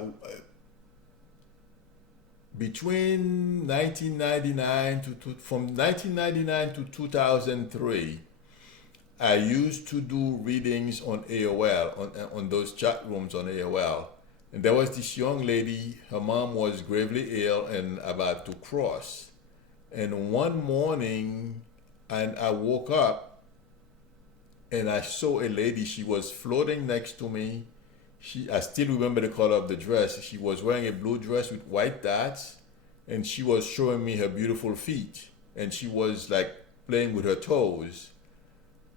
between 1999 from 1999 to 2003, I used to do readings on AOL, on those chat rooms on AOL. And there was this young lady, her mom was gravely ill and about to cross. And one morning, and I woke up and I saw a lady, she was floating next to me. I still remember the color of the dress. She was wearing a blue dress with white dots, and she was showing me her beautiful feet. And she was like playing with her toes.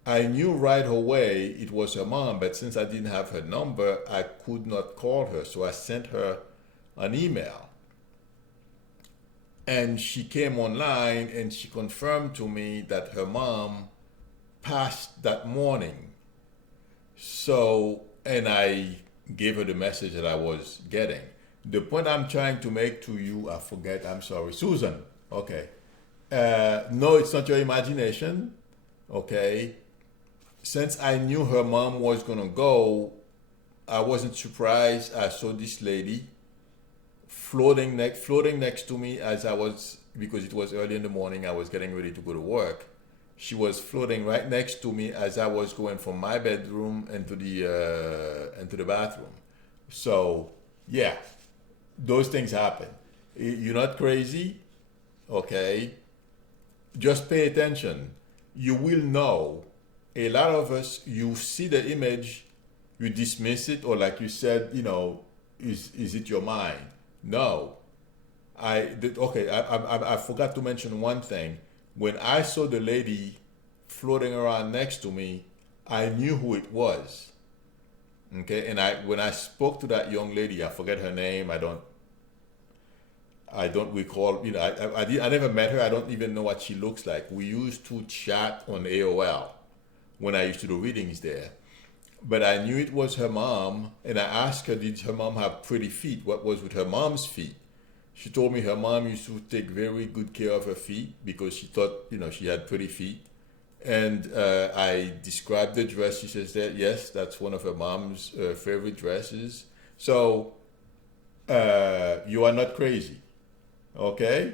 I knew right away it was her mom, but since I didn't have her number, I could not call her. So I sent her an email. And she came online and she confirmed to me that her mom passed that morning. So, and I gave her the message that I was getting. The point I'm trying to make to you, I forget, I'm sorry. Susan, okay. No, it's not your imagination, okay? Since I knew her mom was gonna go, I wasn't surprised. I saw this lady floating next to me as I was, because it was early in the morning. I was getting ready to go to work. She was floating right next to me as I was going from my bedroom into the bathroom. So yeah, those things happen. You're not crazy, okay? Just pay attention. You will know. A lot of us, you see the image, you dismiss it, or like you said, is it your mind? No. Okay. I forgot to mention one thing. When I saw the lady floating around next to me, I knew who it was. Okay, and when I spoke to that young lady, I forget her name. I don't recall. I never met her. I don't even know what she looks like. We used to chat on AOL when I used to do readings there. But I knew it was her mom, and I asked her, did her mom have pretty feet? What was with her mom's feet? She told me her mom used to take very good care of her feet because she thought, she had pretty feet. And I described the dress. She says that, yes, that's one of her mom's favorite dresses. So you are not crazy, okay?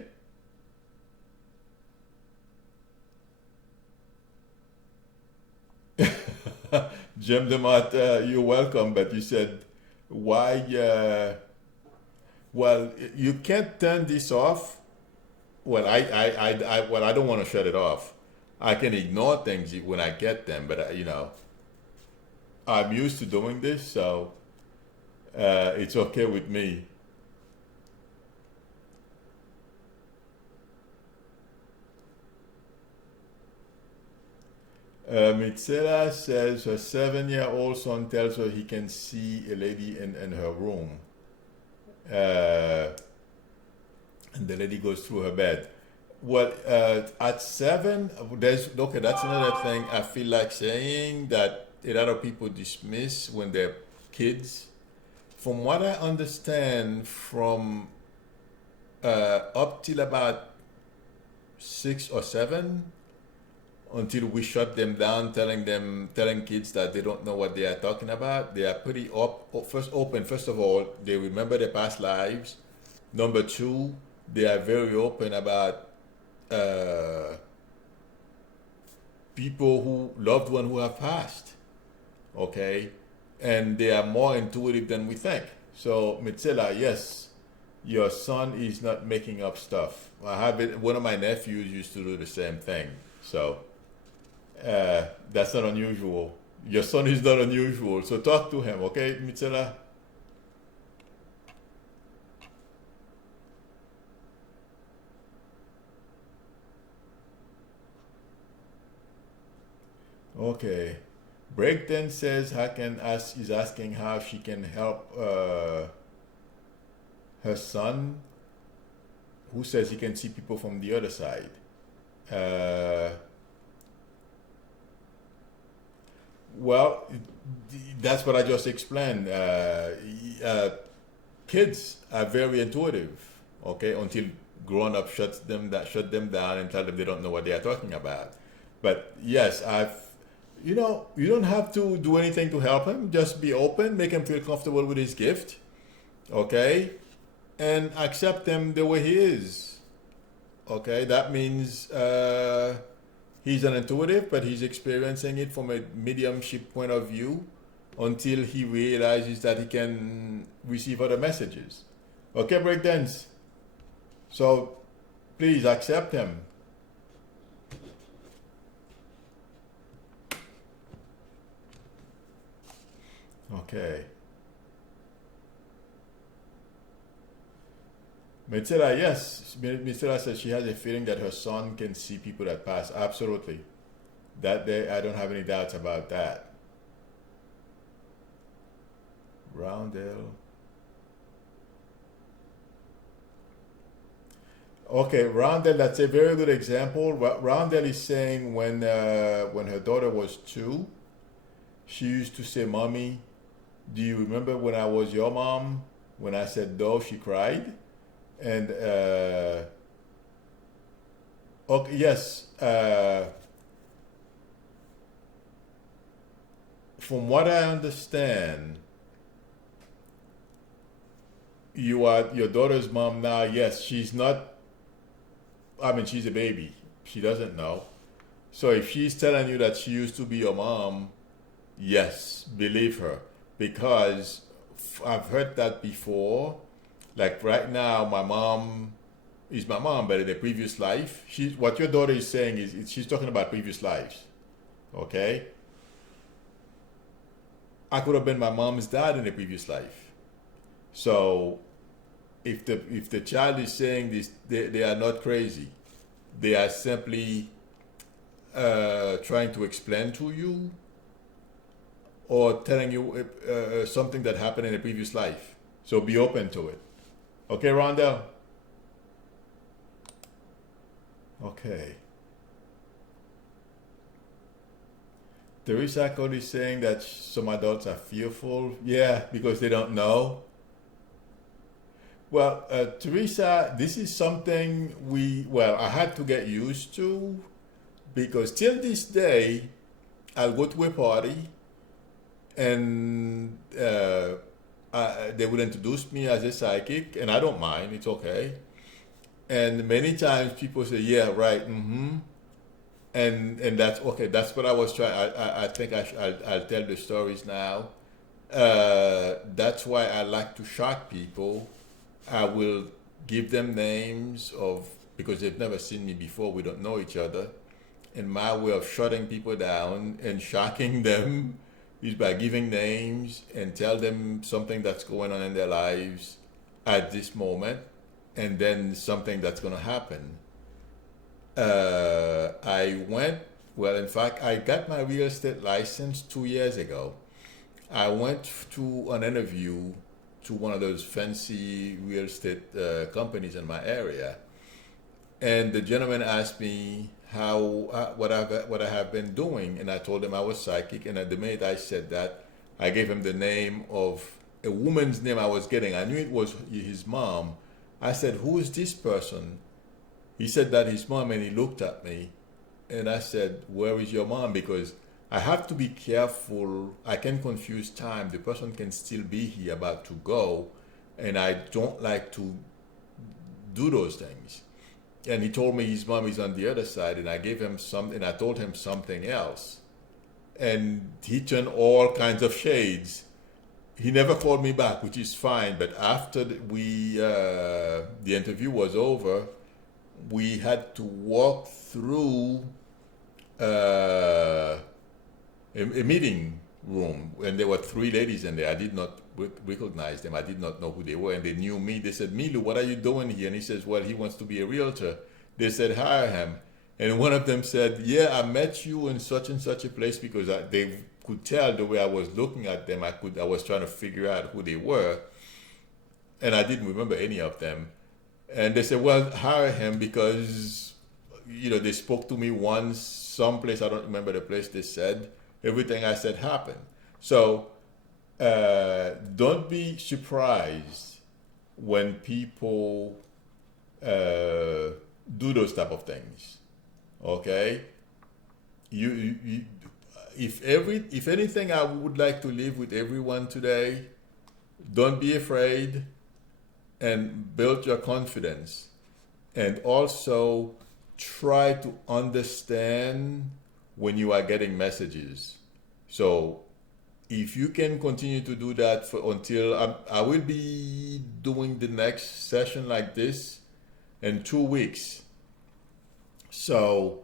Jim DeMott, you're welcome, but you said, why? Well, you can't turn this off. Well, I don't want to shut it off. I can ignore things when I get them, but I'm used to doing this, so it's okay with me. Mitzela says her 7-year-old son tells her he can see a lady in her room. Uh, and the lady goes through her bed. Well, at 7, okay, that's another thing I feel like saying that a lot of people dismiss when they're kids. From what I understand, from up till about 6 or 7 until we shut them down, telling kids that they don't know what they are talking about. They are pretty open. First of all, they remember their past lives. Number two, they are very open about uh, people who loved one who have passed. Okay, and they are more intuitive than we think. So, Mitzela, yes, your son is not making up stuff. I have it. One of my nephews used to do the same thing. So that's not unusual. Your son is not unusual. So talk to him, okay, Mitzela? Okay. Breakden says how can ask is asking how she can help her son, who says he can see people from the other side. Uh, well, that's what I just explained. Kids are very intuitive, okay, until grown up shut them down and tell them they don't know what they are talking about. But yes, you don't have to do anything to help him. Just be open, make him feel comfortable with his gift, okay, and accept him the way he is. Okay, that means he's an intuitive, but he's experiencing it from a mediumship point of view until he realizes that he can receive other messages. Okay, breakdance. So please accept him. Okay. Mitsira, yes. Mitsira says she has a feeling that her son can see people that pass. Absolutely. That day, I don't have any doubts about that. Roundel. Okay, Roundel, that's a very good example. Roundel is saying when her daughter was 2, she used to say, "Mommy, do you remember when I was your mom? When I said no, she cried." And okay, yes. From what I understand, you are your daughter's mom now. Yes, she's not. I mean, she's a baby. She doesn't know. So if she's telling you that she used to be your mom, yes, believe her, because I've heard that before. Like right now, my mom is my mom, but in a previous life, what your daughter is saying is she's talking about previous lives. Okay, I could have been my mom's dad in a previous life. So if the child is saying this, they are not crazy. They are simply trying to explain to you or telling you something that happened in a previous life. So be open to it. Okay, Rhonda? Okay. Teresa Cody is saying that some adults are fearful. Yeah, because they don't know. Well, Teresa, this is something I had to get used to because till this day, I'll go to a party and they will introduce me as a psychic, and I don't mind, it's okay. And many times people say, "Yeah, right, mm-hmm." And that's okay. That's what I was trying. I think I'll tell the stories now. That's why I like to shock people. I will give them names because they've never seen me before. We don't know each other, and my way of shutting people down and shocking them is by giving names and tell them something that's going on in their lives at this moment, and then something that's going to happen. In fact, I got my real estate license 2 years ago. I went to an interview to one of those fancy real estate companies in my area, and the gentleman asked me what I have been doing, and I told him I was psychic. And at the minute I said that, I gave him the name of a woman's name I was getting. I knew it was his mom. I said, "Who is this person?" He said that his mom, and he looked at me, and I said, "Where is your mom?" Because I have to be careful. I can confuse time. The person can still be here about to go, and I don't like to do those things. And he told me his mom is on the other side, and I gave him something. I told him something else, and he turned all kinds of shades. He never called me back, which is fine. But after the interview was over, we had to walk through a meeting room, and there were three ladies in there. I did not recognize them. I did not know who they were, and they knew me. They said, "Milou, what are you doing here?" And he says, "Well, he wants to be a realtor." They said, "Hire him." And one of them said, "Yeah, I met you in such and such a place," because they could tell the way I was looking at them. I was trying to figure out who they were, and I didn't remember any of them. And they said, "Well, hire him because they spoke to me once, someplace, I don't remember the place. They said everything I said happened." So don't be surprised when people do those type of things. Okay, if anything, I would like to leave with everyone today. Don't be afraid, and build your confidence, and also try to understand when you are getting messages. So if you can continue to do that until I will be doing the next session like this in 2 weeks. So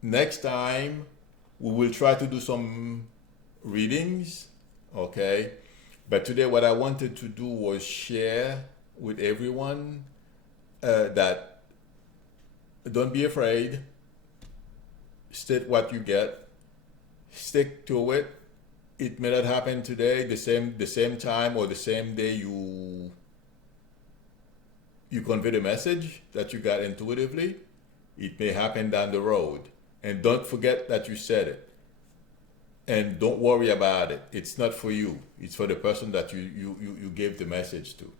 next time we will try to do some readings, okay? But today what I wanted to do was share with everyone that don't be afraid, state what you get, stick to it. It may not happen today, the same time or the same day you convey the message that you got intuitively. It may happen down the road. And don't forget that you said it. And don't worry about it. It's not for you. It's for the person that you gave the message to.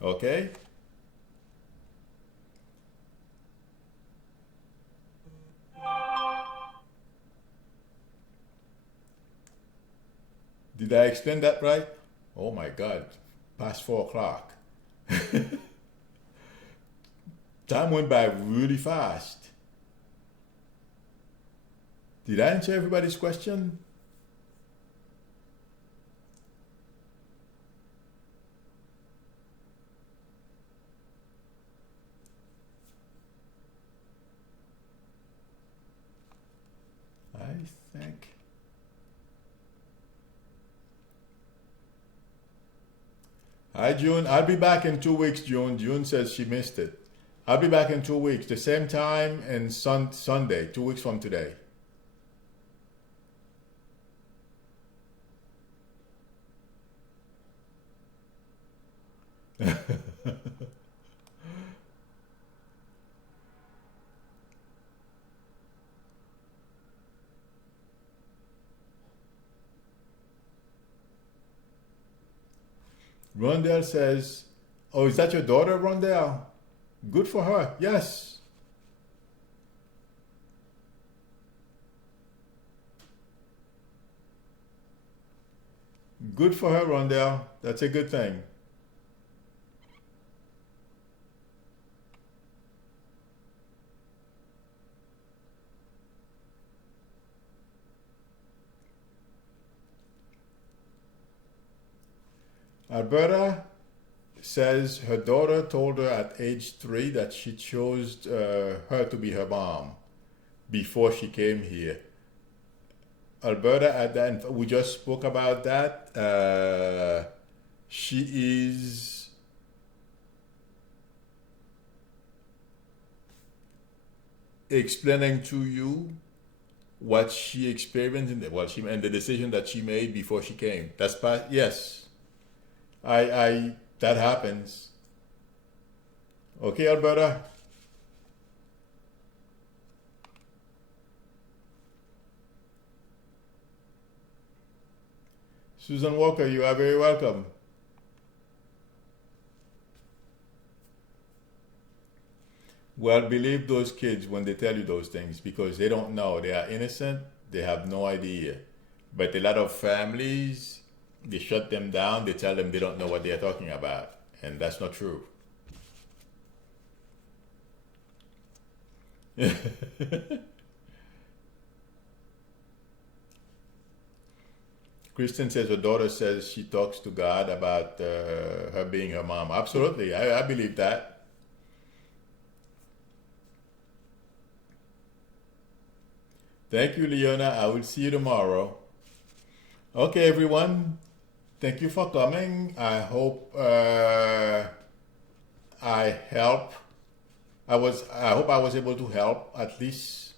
Okay? Did I explain that right? Oh my God. Past 4 o'clock. Time went by really fast. Did I answer everybody's question? I think. Hi, June. I'll be back in 2 weeks, June. June says she missed it. I'll be back in 2 weeks, the same time and Sunday, 2 weeks from today. Rondell says, "Oh, is that your daughter, Rondell? Good for her. Yes." Good for her, Rondell. That's a good thing. Alberta says her daughter told her at age 3 that she chose her to be her mom before she came here. Alberta, at that, we just spoke about that. She is explaining to you what she experienced and the decision that she made before she came. That's yes. I that happens. Okay, Alberta. Susan Walker, you are very welcome. Well, believe those kids when they tell you those things because they don't know. They are innocent. They have no idea. But a lot of families, they shut them down. They tell them they don't know what they are talking about. And that's not true. Kristen says her daughter says she talks to God about her being her mom. Absolutely. I believe that. Thank you, Leona. I will see you tomorrow. Okay, everyone. Thank you for coming. I hope I help. I hope I was able to help at least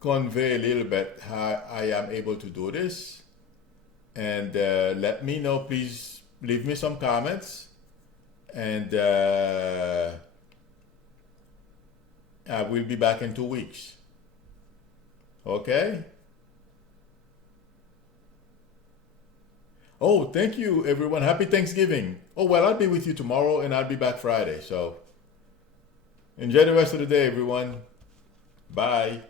convey a little bit how I am able to do this. And let me know, please leave me some comments. And I will be back in 2 weeks. Okay? Oh, thank you, everyone. Happy Thanksgiving. Oh, well, I'll be with you tomorrow and I'll be back Friday. So enjoy the rest of the day, everyone. Bye.